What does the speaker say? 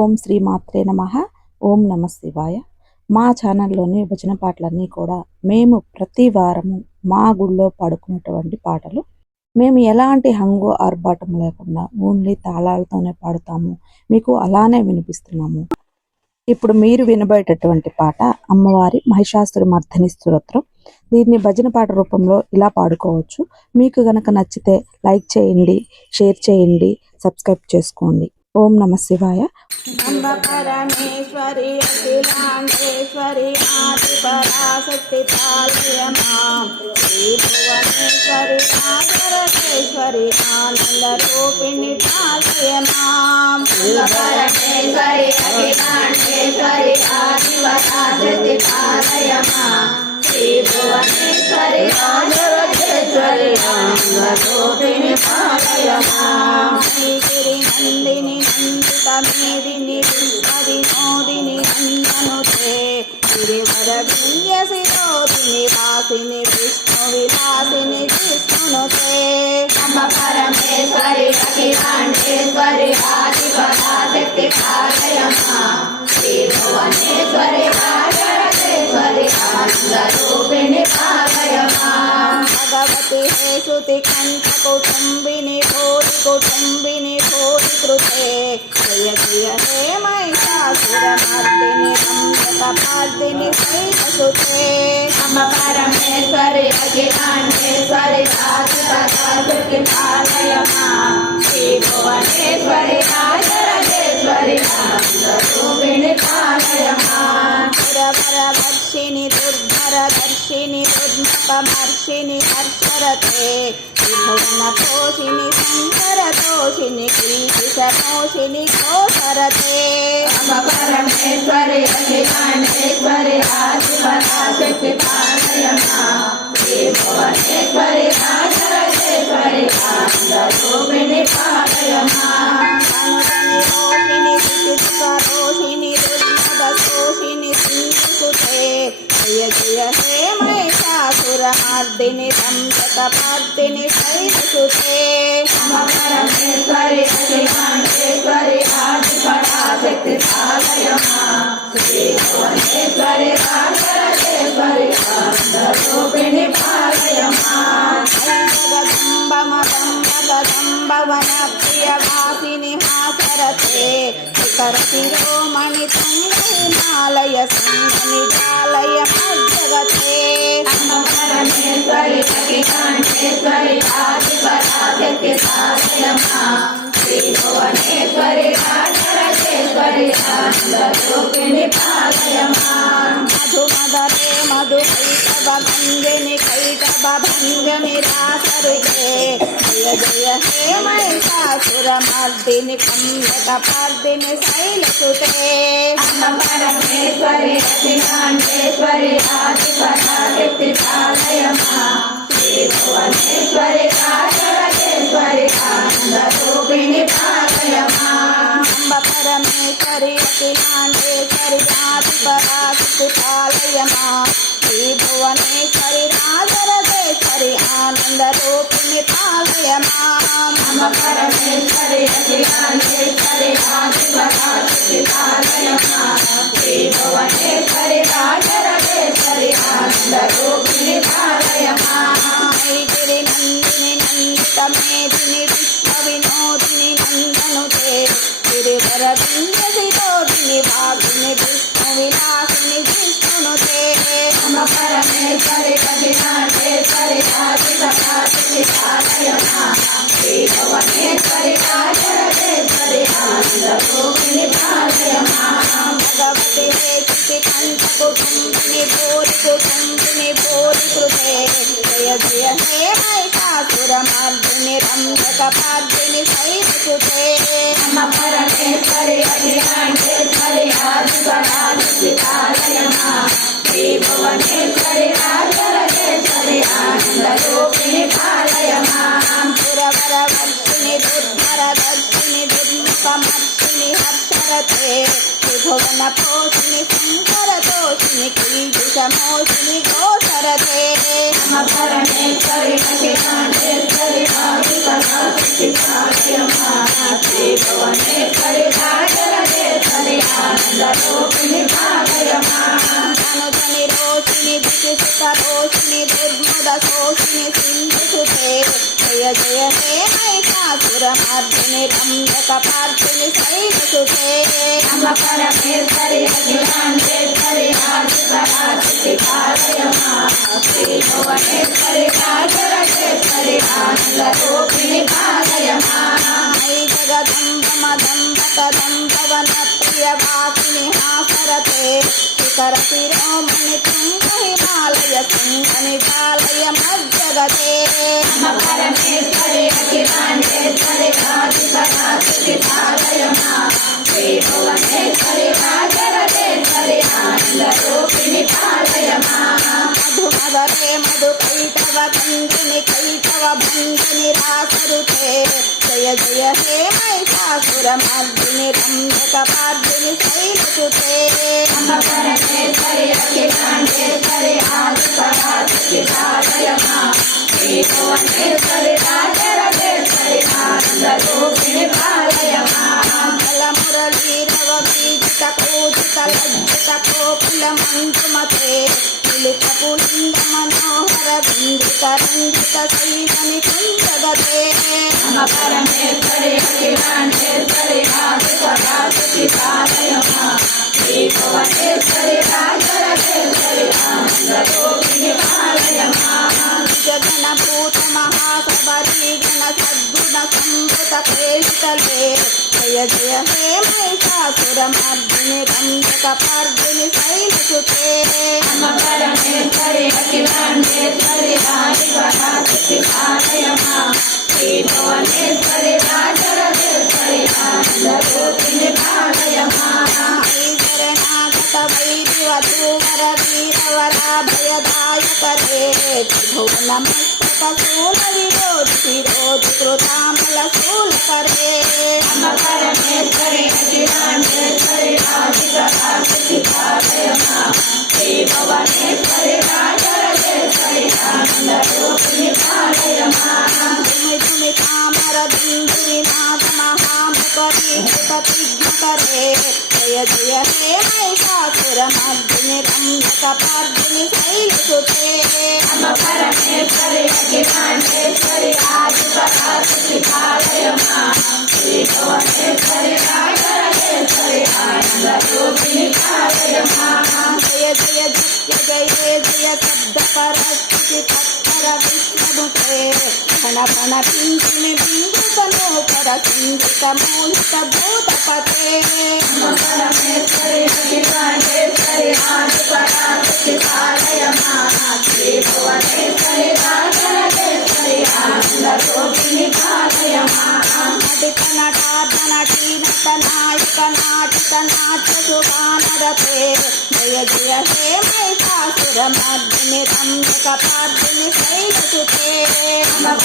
ఓం శ్రీ మాత్రే నమః. ఓం నమ శివాయ. మా ఛానల్లోని భజన పాటలన్నీ కూడా మేము ప్రతి వారము మా గుళ్ళో పాడుకునేటువంటి పాటలు. మేము ఎలాంటి హంగు ఆర్భాటం లేకుండా ఓన్లీ తాళాలతోనే పాడుతాము. మీకు అలానే వినిపిస్తున్నాము. ఇప్పుడు మీరు వినబడేటటువంటి పాట అమ్మవారి మహిషాసుర మర్దిని స్తోత్రం. దీన్ని భజన పాట రూపంలో ఇలా పాడుకోవచ్చు. మీకు గనక నచ్చితే లైక్ చేయండి, షేర్ చేయండి, సబ్స్క్రైబ్ చేసుకోండి. ఓం నమ శివాయ. అంబ పరమేశ్వరి అఖిలాండేశ్వరి ఆది పరాశక్తి పాలయ మాం. శ్రీ భువనేశ్వరి నాగరకేశ్వరి ఆనంద రూపిణి పాలయ మాం. పరమేశ్వరి అఖిలాండేశ్వరి ఆది పరాశక్తి పాలయ మాం. శ్రీ భువనేశ్వరి నాగరకేశ్వరి ఆనంద రూపిణి పాలయ మాం. శ్రీగిరి నందిని నందిత మేదిని వినోదిని నందనుతే గిరివర వింధ్య శిరోధిని వాసిని విష్ణు విలాసిని విష్ణునుతే. అమ్మ పరమేశ్వరి అఖిలాండేశ్వరి ఆది పరాశక్తి పాలయ మాం. శ్రీ భువనేశ్వరి నాగరకేశ్వరి ఆనంద రూపిణి పాలయ మాం. భగవతి హే శృతి కంఠ కుటుంబిని భూరి కుటుంబిని భూరి కృతే జయ జయ హే మహిషాసుర మర్దిని రంజకపార్దిని శైలసుతే. అమ్మ పరమేశ్వరి అఖిలాండేశ్వరి ఆది పరాశక్తి పాలయ మాం. శ్రీ భువనేశ్వరి నాగరకేశ్వరి ఆనంద రూపిణి పాలయ మాం. వర్షిణి దుర్ధర దర్శిని దుర్మపమర్షిణి హర్షరతే త్రిభువన తోషిని శంకర తోషిని కీర్తిశతోషిని కోసరతే. అమ్మ పరమేశ్వరి అఖిలాండేశ్వరి ఆది పరాశక్తి పాలయ మాం. శ్రీ భువనేశ్వరి నాగరకేశ్వరి ఆనంద రూపిణి పాలయ మాం. రోషిణి రోషిణి దుర్మద శోషిని సింధుసుతే జయ జయ హే మహిషాసుర మర్దిని రంజకపార్దిని శైలసుతే. అమ్మ పరమేశ్వరి అఖిలాండేశ్వరి ఆది పరాశక్తి పాలయ మాం. శ్రీ భువనేశ్వరి నాగరకేశ్వరి ఆనంద రూపిణి పాలయ మాం. జగదంబవన ప్రియ వాసిని హాసరతే శిఖర శిరోమణి హిమాలయ సంగనిజాలయ మధ్యగతే. అమ్మ పరమేశ్వరి అఖిలాండేశ్వరి ఆది పరాశక్తి పాలయ మాం. శ్రీ భువనేశ్వరి నాగరకేశ్వరి ఆనంద రూపిణి పాలయ మాం. మధుమదరే మధుకైటవ భంజని కైటవ భంజమిరాసరితే జయ జయ హే మహిషాసుర మర్దిని కందకపార్దిని శైలసుతే. అమ్మ పరమేశ్వరి అఖిలాండేశ్వరి ఆది పరాశక్తి పాలయ మాం. శ్రీ భువనేశ్వరి నాగరకేశ్వరి ఆనంద రూపిణి పాలయ మాం. అంబ పరమేశ్వరి అఖిలాండేశ్వరి ఆది పరాశక్తి పాలయ మాం. శ్రీ భువనేశ్వరి నాగరకేశ్వరి ఆనంద రూపిణి పాలయ మాం. అమ్మ పరమేశ్వరి అఖిలాండేశ్వరి ఆది పరాశక్తి పాలయ మాం. శ్రీ భువనేశ్వరి నాగరకేశ్వరి ఆనంద రూపిణి పాలయ మాం. గిరి నందిని నందిత మేదిని విశ్వ వినోదిని నందనుతే గిరివర వింధ్య శిరోధిని వాసిని విష్ణు విలాసిని విష్ణునుతే. అమ్మ పరమేశ్వరి అఖిలాండేశ్వరి ఆది పరాశక్తి పాలయ మాం. శ్రీ భువనేశ్వరి నాగరకేశ్వరి ఆనంద రూపిణి పాలయ మాం. భగవతి హే శృతి కంఠ కుటుంబిని భూరి కుటుంబిని భూరి కృతే జయ జయ హే మహిషాసుర మర్దిని రంజకపార్దిని శైలసుతే. అమ్మ పరమేశ్వరి అఖిలాండేశ్వరి ఆది పరాశక్తి పాలయ మాం. శ్రీ భువనేశ్వరి నాగరకేశ్వరి ఆనంద రూపిణి పాలయ మాం. పురవర వర్షిణి దుర్ధర దర్శిని దుర్ముఖమర్షిణి హర్షరతే త్రిభువన పోషిణి శంకర తోషిని కీర్తిశమోషిని కోసరతే. అమ్మ పరమేశ్వరి అఖిలాండేశ్వరి ఆది పరాశక్తి పాలయ మాం. శ్రీ భువనేశ్వరి నాగరకేశ్వరి शोषिनि सिन्धुसुते जय जय हे महिषासुरमर्दिनि रम्यकपर्दिनि शैलसुते नमः परमेश्वरि अखिलाण्डेश्वरि आदिपराशक्ति पालय मां श्री भुवनेश्वरि राजराजेश्वरि आनन्दरूपिणि पालय मां जगदम्ब मदम्ब कदम्ब वनप्रियवासिनि हासरते शिखरशिरोमणि तुङ्ग हिमालय सिंहनिजालय मज्जगते नमः परमेश्वरि अखिलाण्डेश्वरि आदिपराशक्ति पालय मां श्री भुवनेश्वरि राजराजेश्वरि आनन्दरूपिणि पालय मां मधुमदरे मधुकैटव कञ्जनि कैटव भञ्जनि रासरुते जय जय हे महिषासुरमर्दिनि रम्यकपर्दिनि शैलसुते नमः परमेश्वरि अखिलाण्डेश्वरि आदिपराशक्ति पालय मां श्री भुवनेश्वरि राजराजेश्वरि आनन्दरूपिणि पालय मां जलमुरलीरव बीजित पूजित लज्जित कोकिल मञ्जुमते पुलित मनोहर विन्दित रञ्जित शैलनि कुञ्जगते नमः परमेश्वरि अखिलाण्डेश्वरि आदिपराशक्ति पालय मां श्री भुवनेश्वरि राजराजेश्वरि आनन्दरूपिणि पालय मां जगन्भूत महासबरी गण सद्गुण संभृत प्रेषितले जय जय हे महिषासुरमर्दिनि रम्यकपर्दिनि शैलसुते नमः परमेश्वरि अखिलाण्डेश्वरि आदिपराशक्ति पालय मां श्री भुवनेश्वरि राजराजेश्वरि आनन्दरूपिणि पालय मां शरणागत वैरिवधूवर वीरवराभयदायक रे त्रिभुवनमस्तकशूल विरोधि कृतामलशूलकरे नमः परमेश्वरि अखिलाण्डेश्वरि आदिपराशक्ति पालय मां श्री भुवनेश्वरि राजराजेश्वरि आनन्दरूपिणि पालय मां धुमि तामर बिन्दुविनाथ महामुपरीकृततिघ्नकरे जय जय हे महिषासुरमर्दिनि रम्यकपर्दिनि शैलसुते नमः परमेश्वरि अखिलाण्डेश्वरि आदिपराशक्ति पालय मां श्री भुवनेश्वरि राजराजेश्वरि आनन्दरूपिणि पालय मां जय जय जय जय शब्दपरस्थिति तत्पर विष्णुते घनपण पिञ्चिनि बिन्दुतनूपर सिन्धित मोहित भूतपते नमः परमेश्वरि अखिलाण्डेश्वरि आदिपराशक्ति पालय मां श्री भुवनेश्वरि राजराजेश्वरि आनन्दरूपिणि पालय मां नटित नटार्धनटी नटनायक नाटित नाट्यसुगानरते जय जय हे महिषासुरमर्दिनि रम्यकपर्दिनि शैलसुते नमः